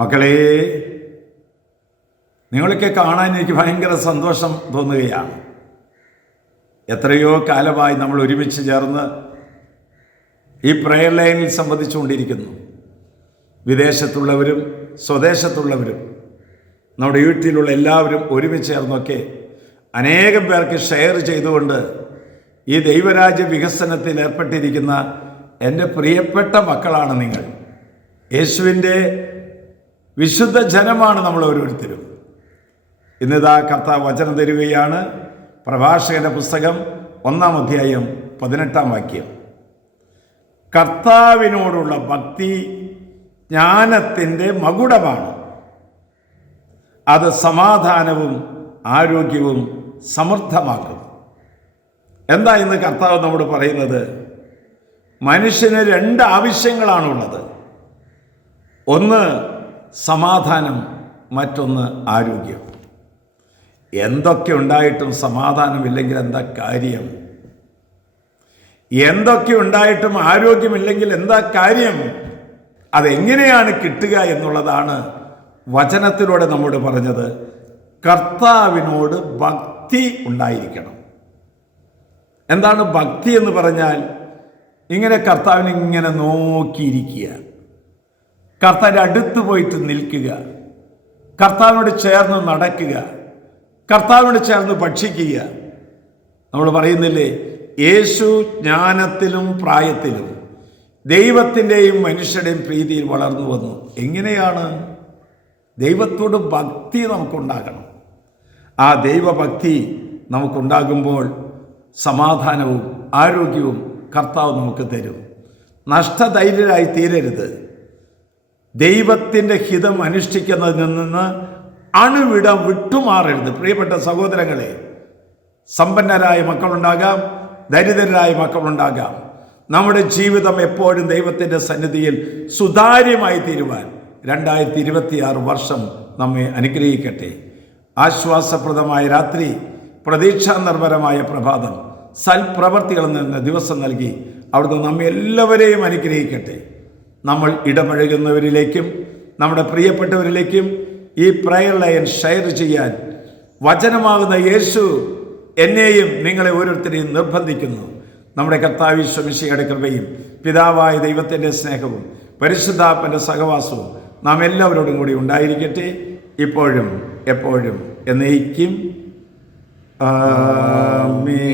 മക്കളെ, നിങ്ങളൊക്കെ കാണാൻ എനിക്ക് ഭയങ്കര സന്തോഷം തോന്നുകയാണ്. എത്രയോ കാലമായി നമ്മൾ ഒരുമിച്ച് ചേർന്ന് ഈ പ്രയർ ലൈനിൽ സംബന്ധിച്ചുകൊണ്ടിരിക്കുന്നു. വിദേശത്തുള്ളവരും സ്വദേശത്തുള്ളവരും നമ്മുടെ വീട്ടിലുള്ള എല്ലാവരും ഒരുമിച്ച് ചേർന്നൊക്കെ അനേകം പേർക്ക് ഷെയർ ചെയ്തുകൊണ്ട് ഈ ദൈവരാജ്യ വികസനത്തിൽ ഏർപ്പെട്ടിരിക്കുന്ന എൻ്റെ പ്രിയപ്പെട്ട മക്കളാണ് നിങ്ങൾ. യേശുവിൻ്റെ വിശുദ്ധ ജനമാണ് നമ്മൾ ഓരോരുത്തരും. ഇന്നിതാ കർത്താവ് വചനം തരികയാണ്. പ്രഭാഷകന്റെ പുസ്തകം 1-ാം അധ്യായം 18-ാം വാക്യം. കർത്താവിനോടുള്ള ഭക്തി ജ്ഞാനത്തിൻ്റെ മകുടമാണ്, അത് സമാധാനവും ആരോഗ്യവും സമൃദ്ധമാക്കും. എന്താ ഇന്ന് കർത്താവ് നമ്മോട് പറയുന്നത്? മനുഷ്യന് 2 ആവശ്യങ്ങളാണുള്ളത്. ഒന്ന് സമാധാനം, മറ്റൊന്ന് ആരോഗ്യം. എന്തൊക്കെ ഉണ്ടായിട്ടും സമാധാനമില്ലെങ്കിൽ എന്താ കാര്യം? എന്തൊക്കെ ഉണ്ടായിട്ടും ആരോഗ്യമില്ലെങ്കിൽ എന്താ കാര്യം? അതെങ്ങനെയാണ് കിട്ടുക എന്നുള്ളതാണ് വചനത്തിലൂടെ നമ്മോട് പറഞ്ഞത്. കർത്താവിനോട് ഭക്തി ഉണ്ടായിരിക്കണം. എന്താണ് ഭക്തി എന്ന് പറഞ്ഞാൽ? ഇങ്ങനെ കർത്താവിനെ ഇങ്ങനെ നോക്കിയിരിക്കുക, കർത്താവിൻ്റെ അടുത്ത് പോയിട്ട് നിൽക്കുക, കർത്താവിനോട് ചേർന്ന് നടക്കുക, കർത്താവിനോട് ചേർന്ന് ഭക്ഷിക്കുക. നമ്മൾ പറയുന്നില്ലേ, യേശു ജ്ഞാനത്തിലും പ്രായത്തിലും ദൈവത്തിൻ്റെയും മനുഷ്യരുടെയും പ്രീതിയിൽ വളർന്നു വന്നു. എങ്ങനെയാണ്? ദൈവത്തോട് ഭക്തി നമുക്കുണ്ടാകണം. ആ ദൈവഭക്തി നമുക്കുണ്ടാകുമ്പോൾ സമാധാനവും ആരോഗ്യവും കർത്താവ് നമുക്ക് തരും. നഷ്ടധൈര്യരായി തീരരുത്. ദൈവത്തിൻ്റെ ഹിതം അനുഷ്ഠിക്കുന്നതിൽ നിന്ന് അണുവിട വിട്ടുമാറരുത്. പ്രിയപ്പെട്ട സഹോദരങ്ങളെ, സമ്പന്നരായ മക്കളുണ്ടാകാം, ദരിദ്രരായ മക്കളുണ്ടാകാം. നമ്മുടെ ജീവിതം എപ്പോഴും ദൈവത്തിൻ്റെ സന്നിധിയിൽ സുതാര്യമായി തീരുവാൻ 2026 വർഷം നമ്മെ അനുഗ്രഹിക്കട്ടെ. ആശ്വാസപ്രദമായ രാത്രി, പ്രതീക്ഷാ നിർഭരമായ പ്രഭാതം, സൽപ്രവർത്തികൾ എന്ന ദിവസം നൽകി അവിടുന്ന് നമ്മെ എല്ലാവരെയും അനുഗ്രഹിക്കട്ടെ. നമ്മൾ ഇടപഴകുന്നവരിലേക്കും നമ്മുടെ പ്രിയപ്പെട്ടവരിലേക്കും ഈ പ്രയർ ലൈൻ ഷെയർ ചെയ്യാൻ വചനമാകുന്ന യേശു എന്നെയും നിങ്ങളെ ഓരോരുത്തരെയും നിർബന്ധിക്കുന്നു. നമ്മുടെ കർത്താവ് ഈശോ മിശിഹായുടെ കൃപയും പിതാവായ ദൈവത്തിൻ്റെ സ്നേഹവും പരിശുദ്ധാത്മൻ്റെ സഹവാസവും നാം എല്ലാവരോടും കൂടി ഉണ്ടായിരിക്കട്ടെ, ഇപ്പോഴും എപ്പോഴും എന്നേക്കും. ആമേൻ.